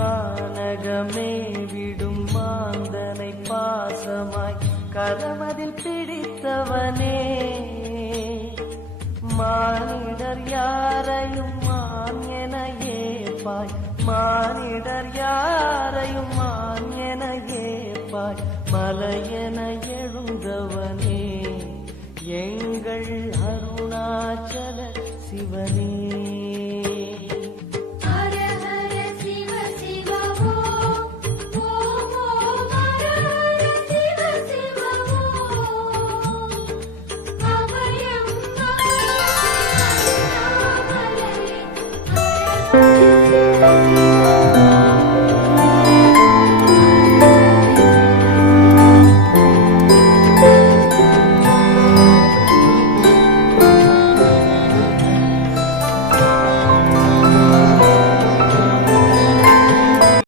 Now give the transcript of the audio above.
கானகமே விடும் மாந்தனை பாசமாய் கரமதில் பிடித்தவனே. மானிடர் யாரையும் மான் என ஏப்பாய் மானிடர் யாரையும் மான் என ஏப்பாய் மலையென எழுந்தவனே. எங்கள் அருணாச்சல சிவனே.